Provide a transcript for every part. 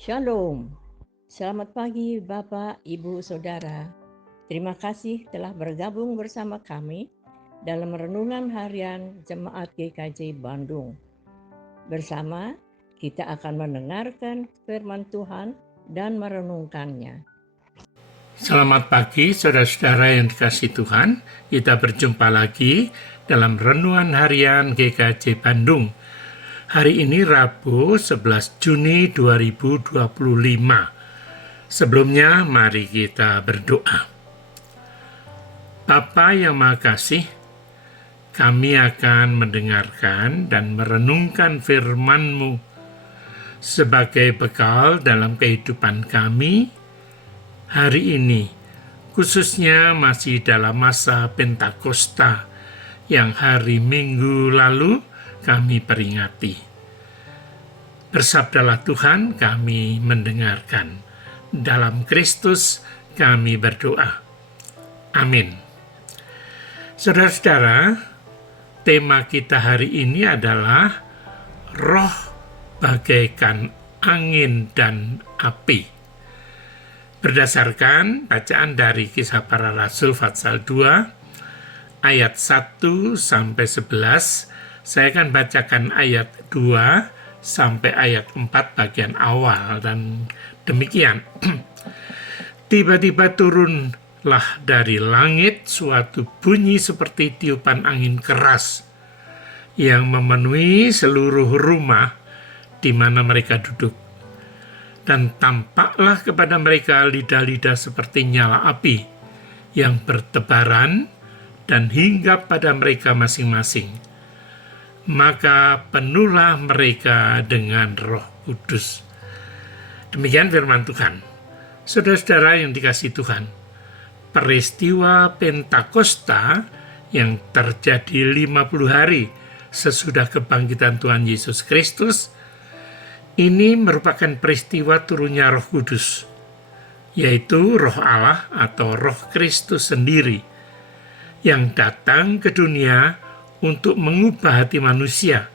Shalom. Selamat pagi Bapak, Ibu, Saudara. Terima kasih telah bergabung bersama kami dalam renungan harian Jemaat GKJ Bandung. Bersama kita akan mendengarkan firman Tuhan dan merenungkannya. Selamat pagi saudara-saudara yang dikasihi Tuhan. Kita berjumpa lagi dalam renungan harian GKJ Bandung. Hari ini Rabu 11 Juni 2025. Sebelumnya mari kita berdoa. Bapa yang Maha Kasih, kami akan mendengarkan dan merenungkan firman-Mu sebagai bekal dalam kehidupan kami hari ini, khususnya masih dalam masa Pentakosta yang hari Minggu lalu kami peringati. Bersabdalah Tuhan, kami mendengarkan. Dalam Kristus kami berdoa. Amin. Saudara-saudara, tema kita hari ini adalah roh bagaikan angin dan api. Berdasarkan bacaan dari Kisah Para Rasul pasal 2 ayat 1 sampai 11, saya akan bacakan ayat 2 sampai ayat 4 bagian awal dan demikian. Tiba-tiba turunlah dari langit suatu bunyi seperti tiupan angin keras yang memenuhi seluruh rumah di mana mereka duduk. Dan tampaklah kepada mereka lidah-lidah seperti nyala api yang bertebaran dan hinggap pada mereka masing-masing. Maka penuhlah mereka dengan Roh Kudus. Demikian firman Tuhan. Saudara-saudara yang dikasihi Tuhan, peristiwa Pentakosta yang terjadi 50 hari sesudah kebangkitan Tuhan Yesus Kristus, ini merupakan peristiwa turunnya Roh Kudus, yaitu Roh Allah atau Roh Kristus sendiri, yang datang ke dunia untuk mengubah hati manusia,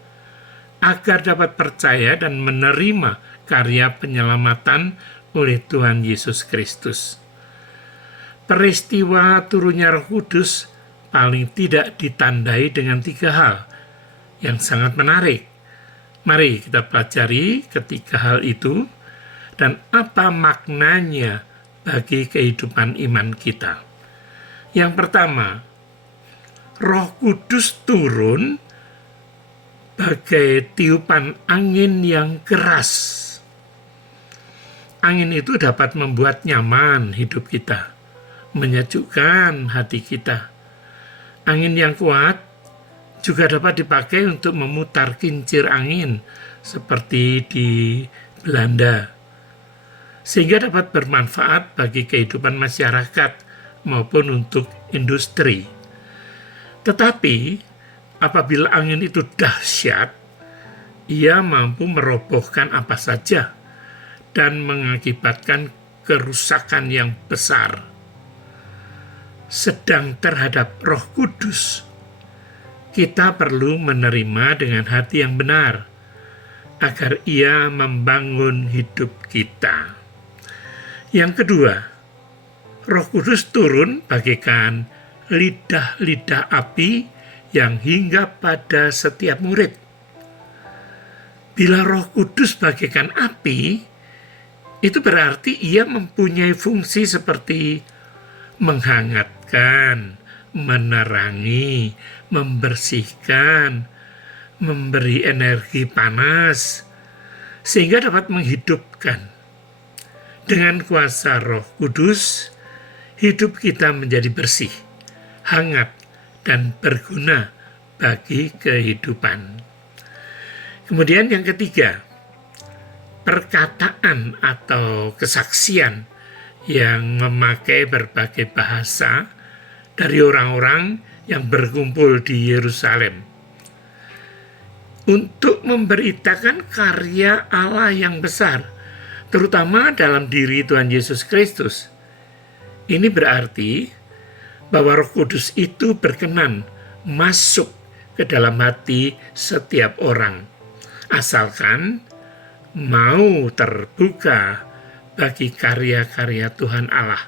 agar dapat percaya dan menerima karya penyelamatan oleh Tuhan Yesus Kristus. Peristiwa turunnya Roh Kudus paling tidak ditandai dengan 3 hal yang sangat menarik. Mari kita pelajari ketiga hal itu dan apa maknanya bagi kehidupan iman kita. Yang pertama, Roh Kudus turun bagai tiupan angin yang keras. Angin itu dapat membuat nyaman hidup kita, menyejukkan hati kita. Angin yang kuat juga dapat dipakai untuk memutar kincir angin seperti di Belanda, sehingga dapat bermanfaat bagi kehidupan masyarakat maupun untuk industri. Tetapi apabila angin itu dahsyat, ia mampu merobohkan apa saja dan mengakibatkan kerusakan yang besar. Sedang terhadap Roh Kudus, kita perlu menerima dengan hati yang benar, agar ia membangun hidup kita. Yang kedua, Roh Kudus turun bagaikan lidah-lidah api yang hinggap pada setiap murid. Bila Roh Kudus bagaikan api, itu berarti ia mempunyai fungsi seperti menghangatkan, menerangi, membersihkan, memberi energi panas, sehingga dapat menghidupkan. Dengan kuasa Roh Kudus, hidup kita menjadi bersih, hangat, dan berguna bagi kehidupan. Kemudian yang ketiga, perkataan atau kesaksian yang memakai berbagai bahasa dari orang-orang yang berkumpul di Yerusalem untuk memberitakan karya Allah yang besar, terutama dalam diri Tuhan Yesus Kristus. Ini berarti bahwa Roh Kudus itu berkenan masuk ke dalam hati setiap orang, asalkan mau terbuka bagi karya-karya Tuhan Allah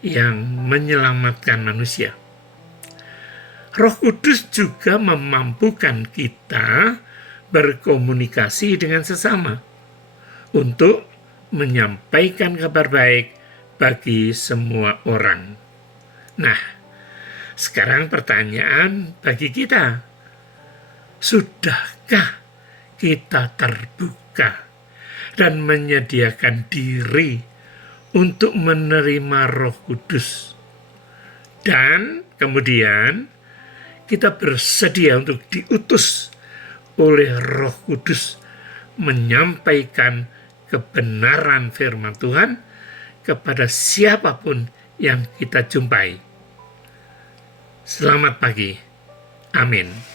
yang menyelamatkan manusia. Roh Kudus juga memampukan kita berkomunikasi dengan sesama untuk menyampaikan kabar baik bagi semua orang. Nah, sekarang pertanyaan bagi kita. Sudahkah kita terbuka dan menyediakan diri untuk menerima Roh Kudus? Dan kemudian kita bersedia untuk diutus oleh Roh Kudus menyampaikan kebenaran firman Tuhan kepada siapapun yang kita jumpai. Selamat pagi. Amin.